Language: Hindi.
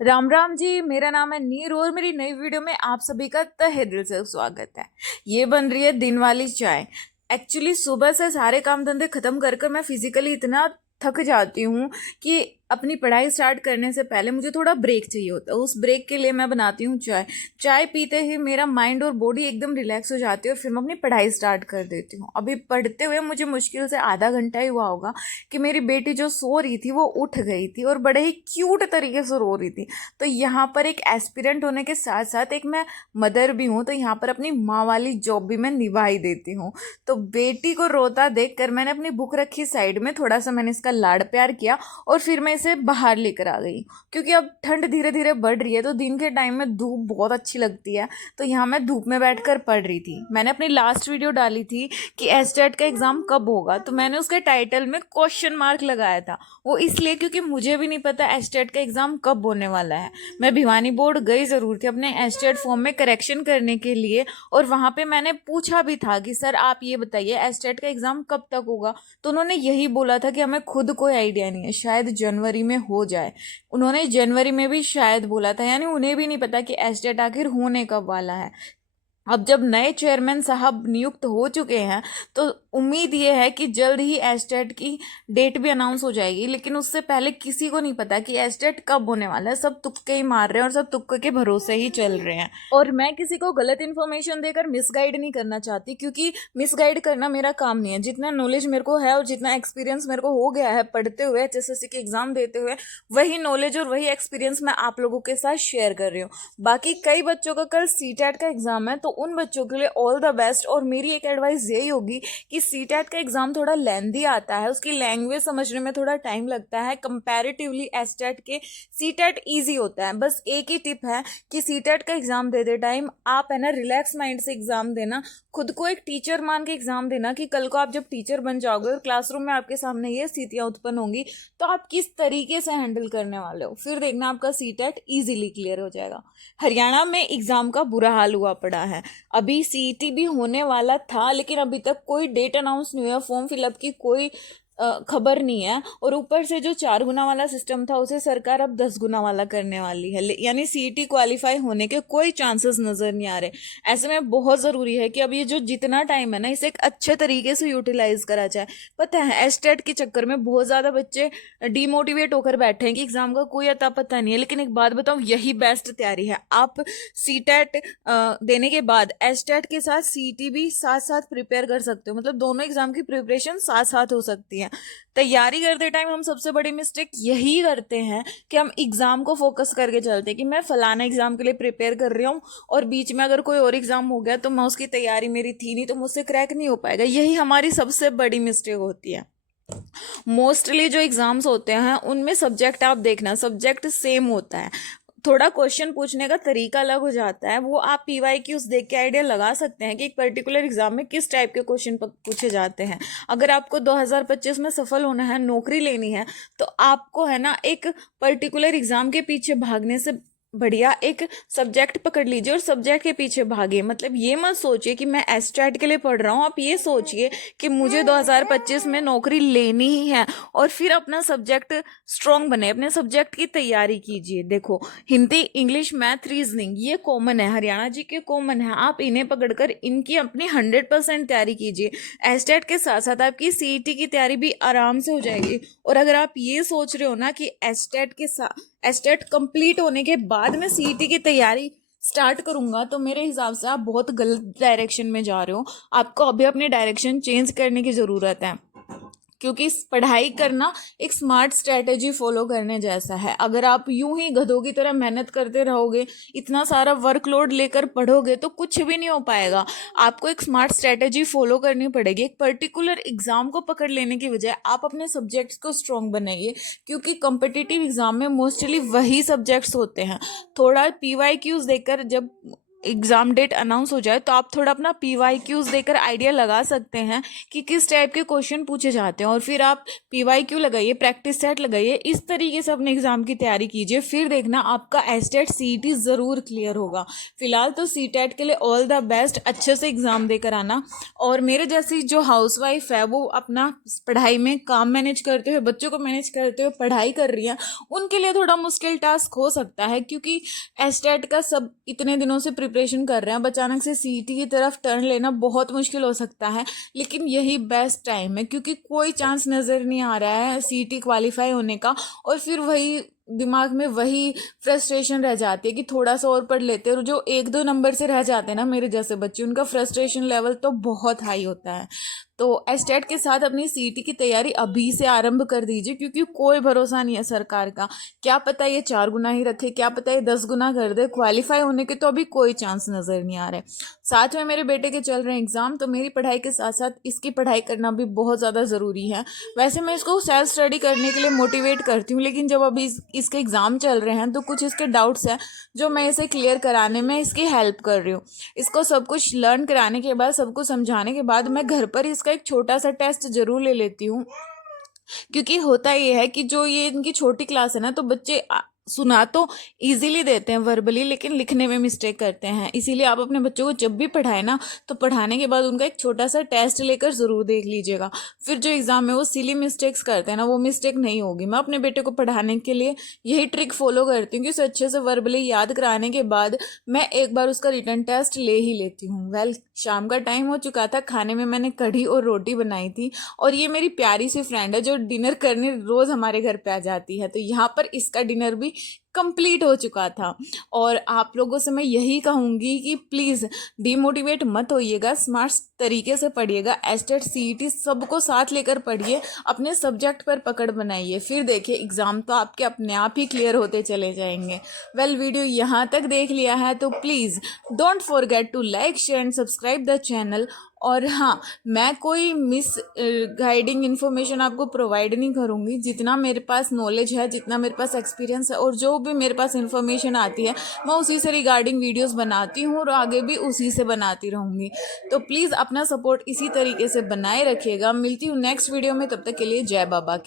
राम राम जी। मेरा नाम है नीर और मेरी नई वीडियो में आप सभी का तहे दिल से स्वागत है। ये बन रही है दिन वाली चाय। एक्चुअली सुबह से सारे काम धंधे खत्म कर कर मैं फिजिकली इतना थक जाती हूँ कि अपनी पढ़ाई स्टार्ट करने से पहले मुझे थोड़ा ब्रेक चाहिए होता है। उस ब्रेक के लिए मैं बनाती हूँ चाय। चाय पीते ही मेरा माइंड और बॉडी एकदम रिलैक्स हो जाती है और फिर मैं अपनी पढ़ाई स्टार्ट कर देती हूँ। अभी पढ़ते हुए मुझे मुश्किल से आधा घंटा ही हुआ होगा कि मेरी बेटी जो सो रही थी वो उठ गई थी और बड़े ही क्यूट तरीके से रो रही थी। तो यहाँ पर एक एस्पिरेंट होने के साथ साथ एक मैं मदर भी हूँ, तो यहाँ पर अपनी माँ वाली जॉब भी मैं निभा ही देती हूँ। तो बेटी को रोता देख कर मैंने अपनी बुक रखी साइड में, थोड़ा सा मैंने इसका लाड़ प्यार किया और फिर मैं इसे बाहर लेकर आ गई। क्योंकि अब ठंड धीरे धीरे बढ़ रही है तो दिन के टाइम में धूप बहुत अच्छी लगती है। तो यहाँ मैं धूप में बैठकर पढ़ रही थी। मैंने अपनी लास्ट वीडियो डाली थी कि एस्टेट का एग्ज़ाम कब होगा, तो मैंने उसके टाइटल में क्वेश्चन मार्क लगाया था। वो इसलिए क्योंकि मुझे भी नहीं पता एस्टेट का एग्ज़ाम कब होने वाला है। मैं भिवानी बोर्ड गई ज़रूर थी अपने एस्टेट फॉर्म में करेक्शन करने के लिए, और वहाँ पे मैंने पूछा भी था कि सर आप ये बताइए एस्टेट का एग्ज़ाम कब तक होगा। तो उन्होंने यही बोला था कि हमें खुद कोई आइडिया नहीं है, शायद जनवरी में हो जाए। उन्होंने जनवरी में भी शायद बोला था, यानी उन्हें भी नहीं पता कि एस्टेट आखिर होने कब वाला है। अब जब नए चेयरमैन साहब नियुक्त हो चुके हैं तो उम्मीद ये है कि जल्द ही एस्टेट की डेट भी अनाउंस हो जाएगी, लेकिन उससे पहले किसी को नहीं पता कि एस्टेट कब होने वाला है। सब तुक्के ही मार रहे हैं और सब तुक्के के भरोसे ही चल रहे हैं। और मैं किसी को गलत इन्फॉर्मेशन देकर मिसगाइड नहीं करना चाहती, क्योंकि मिसगाइड करना मेरा काम नहीं है। जितना नॉलेज मेरे को है और जितना एक्सपीरियंस मेरे को हो गया है पढ़ते हुए, एचएसएससी के एग्जाम देते हुए, वही नॉलेज और वही एक्सपीरियंस मैं आप लोगों के साथ शेयर कर रही हूँ। बाकी कई बच्चों का कल सीटेट का एग्जाम है, तो उन बच्चों के लिए ऑल द बेस्ट। और मेरी एक एडवाइस यही होगी कि सीटेट का एग्जाम थोड़ा लेंदी आता है, उसकी लैंग्वेज समझने में थोड़ा टाइम लगता है कंपैरेटिवली एस्टेट के। सीटेट इजी होता है। बस एक ही टिप है कि सीटेट का एग्जाम देते टाइम आप है ना रिलैक्स माइंड से एग्जाम देना, खुद को एक टीचर मान के एग्जाम देना कि कल को आप जब टीचर बन जाओगे और क्लासरूम में आपके सामने ये स्थितियां उत्पन्न होंगी तो आप किस तरीके से हैंडल करने वाले हो। फिर देखना आपका सीटेट इजीली क्लियर हो जाएगा। हरियाणा में एग्जाम का बुरा हाल हुआ पड़ा है। अभी सीईटी भी होने वाला था, लेकिन अभी तक कोई डेट अनाउंस नहीं हुआ, फॉर्म फिलअप की कोई खबर नहीं है। और ऊपर से जो 4 गुना वाला सिस्टम था उसे सरकार अब 10 गुना वाला करने वाली है, यानी सीईटी क्वालिफाई होने के कोई चांसेस नजर नहीं आ रहे। ऐसे में बहुत ज़रूरी है कि अब ये जो जितना टाइम है ना इसे एक अच्छे तरीके से यूटिलाइज करा जाए। पता है एस्टेट के चक्कर में बहुत ज़्यादा बच्चे डिमोटिवेट होकर बैठे हैं कि एग्ज़ाम का कोई अता पता नहीं है। लेकिन एक बात बताऊँ, यही बेस्ट तैयारी है। आप सीटेट देने के बाद एस्टेट के साथ सीईटी भी साथ साथ प्रिपेयर कर सकते हो, मतलब दोनों एग्जाम की प्रिपरेशन साथ साथ हो सकती है। तैयारी करते टाइम हम सबसे बड़ी मिस्टेक यही करते हैं कि हम एग्जाम को फोकस करके चलते हैं कि मैं फलाना एग्जाम के लिए प्रिपेयर कर रही हूँ और बीच में अगर कोई और एग्जाम हो गया तो मैं उसकी तैयारी मेरी थी नहीं तो मुझसे क्रैक नहीं हो पाएगा। यही हमारी सबसे बड़ी मिस्टेक होती है। मोस्टली जो एग्जाम्स होते हैं उनमें सब्जेक्ट आप देखना, सब्जेक्ट सेम होता है, थोड़ा क्वेश्चन पूछने का तरीका अलग हो जाता है। वो आप पीवाईक्यूज देख के आइडिया लगा सकते हैं कि एक पर्टिकुलर एग्जाम में किस टाइप के क्वेश्चन पूछे जाते हैं। अगर आपको 2025 में सफल होना है, नौकरी लेनी है, तो आपको है ना एक पर्टिकुलर एग्जाम के पीछे भागने से बढ़िया एक सब्जेक्ट पकड़ लीजिए और सब्जेक्ट के पीछे भागिए। मतलब ये मत सोचिए कि मैं एस्टेट के लिए पढ़ रहा हूँ, आप ये सोचिए कि मुझे 2025 में नौकरी लेनी ही है और फिर अपना सब्जेक्ट स्ट्रॉन्ग बने, अपने सब्जेक्ट की तैयारी कीजिए। देखो हिंदी, इंग्लिश, मैथ, रीजनिंग ये कॉमन है, हरियाणा जी के कॉमन है। आप इन्हें पकड़कर इनकी अपनी 100% तैयारी कीजिए। एस्टेट के साथ साथ आपकी सीईटी की तैयारी भी आराम से हो जाएगी। और अगर आप ये सोच रहे हो ना कि एस्टेट कंप्लीट होने के बाद में सीईटी की तैयारी स्टार्ट करूंगा, तो मेरे हिसाब से आप बहुत गलत डायरेक्शन में जा रहे हो। आपको अभी अपनी डायरेक्शन चेंज करने की ज़रूरत है, क्योंकि पढ़ाई करना एक स्मार्ट स्ट्रेटेजी फॉलो करने जैसा है। अगर आप यूं ही गधों की तरह मेहनत करते रहोगे, इतना सारा वर्कलोड लेकर पढ़ोगे तो कुछ भी नहीं हो पाएगा। आपको एक स्मार्ट स्ट्रेटेजी फॉलो करनी पड़ेगी। एक पर्टिकुलर एग्जाम को पकड़ लेने की बजाय आप अपने सब्जेक्ट्स को स्ट्रॉन्ग बनाइए, क्योंकि कॉम्पिटिटिव एग्जाम में मोस्टली वही सब्जेक्ट्स होते हैं। थोड़ा पीवाईक्यूज देखकर जब एग्ज़ाम डेट अनाउंस हो जाए तो आप थोड़ा अपना PYQs देकर आइडिया लगा सकते हैं कि किस टाइप के क्वेश्चन पूछे जाते हैं, और फिर आप PYQ लगाइए, प्रैक्टिस सेट लगाइए, इस तरीके से अपने एग्ज़ाम की तैयारी कीजिए। फिर देखना आपका एस्टेट CET ज़रूर क्लियर होगा। फिलहाल तो CTET के लिए ऑल द बेस्ट, अच्छे से एग्ज़ाम देकर आना। और मेरे जैसी जो हाउसवाइफ है वो अपना पढ़ाई में काम मैनेज करते हुए, बच्चों को मैनेज करते हुए पढ़ाई कर रही है, उनके लिए थोड़ा मुश्किल टास्क हो सकता है, क्योंकि एस्टेट का सब इतने दिनों से प्रिपरेशन कर रहे हैं। अब अचानक से CET की तरफ टर्न लेना बहुत मुश्किल हो सकता है, लेकिन यही बेस्ट टाइम है, क्योंकि कोई चांस नज़र नहीं आ रहा है CET क्वालिफाई होने का। और फिर वही दिमाग में वही फ्रस्ट्रेशन रह जाती है कि थोड़ा सा और पढ़ लेते हैं, और जो 1-2 नंबर से रह जाते हैं ना मेरे जैसे बच्चे, उनका फ्रस्ट्रेशन लेवल तो बहुत हाई होता है। तो एस्टेट के साथ अपनी CET की तैयारी अभी से आरंभ कर दीजिए, क्योंकि कोई भरोसा नहीं है सरकार का। क्या पता ये 4 गुना ही रखे, क्या पता ये 10 गुना कर दे। क्वालिफाई होने के तो अभी कोई चांस नज़र नहीं आ रहे। साथ में मेरे बेटे के चल रहे हैं एग्ज़ाम, तो मेरी पढ़ाई के साथ साथ इसकी पढ़ाई करना भी बहुत ज़्यादा ज़रूरी है। वैसे मैं इसको सेल्फ स्टडी करने के लिए मोटिवेट करती हूँ, लेकिन जब अभी इसके एग्ज़ाम चल रहे हैं तो कुछ इसके डाउट्स हैं जो मैं इसे क्लियर कराने में इसकी हेल्प कर रही हूँ। इसको सब कुछ लर्न कराने के बाद, सबको समझाने के बाद, मैं घर पर इसका एक छोटा सा टेस्ट ज़रूर ले लेती हूँ। क्योंकि होता ये है कि जो ये इनकी छोटी क्लास है ना, तो बच्चे सुना तो इजीली देते हैं वर्बली, लेकिन लिखने में मिस्टेक करते हैं। इसीलिए आप अपने बच्चों को जब भी पढ़ाए ना, तो पढ़ाने के बाद उनका एक छोटा सा टेस्ट लेकर ज़रूर देख लीजिएगा। फिर जो एग्ज़ाम में वो सिली मिस्टेक्स करते हैं ना, वो मिस्टेक नहीं होगी। मैं अपने बेटे को पढ़ाने के लिए यही ट्रिक फॉलो करती हूँ कि उसे अच्छे से वर्बली याद कराने के बाद मैं एक बार उसका रिटर्न टेस्ट ले ही लेती हूँ। शाम का टाइम हो चुका था, खाने में मैंने कढ़ी और रोटी बनाई थी, और ये मेरी प्यारी सी फ्रेंड है जो डिनर करने रोज़ हमारे घर पे आ जाती है। तो यहाँ पर इसका डिनर भी कंप्लीट हो चुका था। और आप लोगों से मैं यही कहूँगी कि प्लीज़ डिमोटिवेट मत होइएगा, स्मार्ट तरीके से पढ़िएगा। एस्टेट CET सबको साथ लेकर पढ़िए, अपने सब्जेक्ट पर पकड़ बनाइए, फिर देखिए एग्ज़ाम तो आपके अपने आप ही क्लियर होते चले जाएंगे। वीडियो यहाँ तक देख लिया है तो please don't forget to like, share and subscribe the channel. और हाँ, मैं कोई मिस गाइडिंग इन्फॉर्मेशन आपको प्रोवाइड नहीं करूँगी। जितना मेरे पास नॉलेज है, जितना मेरे पास एक्सपीरियंस है, और जो भी मेरे पास इन्फॉर्मेशन आती है, मैं उसी से रिगार्डिंग वीडियोस बनाती हूँ और आगे भी उसी से बनाती रहूँगी। तो प्लीज़ अपना सपोर्ट इसी तरीके से बनाए रखिएगा। मिलती हूँ नेक्स्ट वीडियो में, तब तक के लिए जय बाबा की।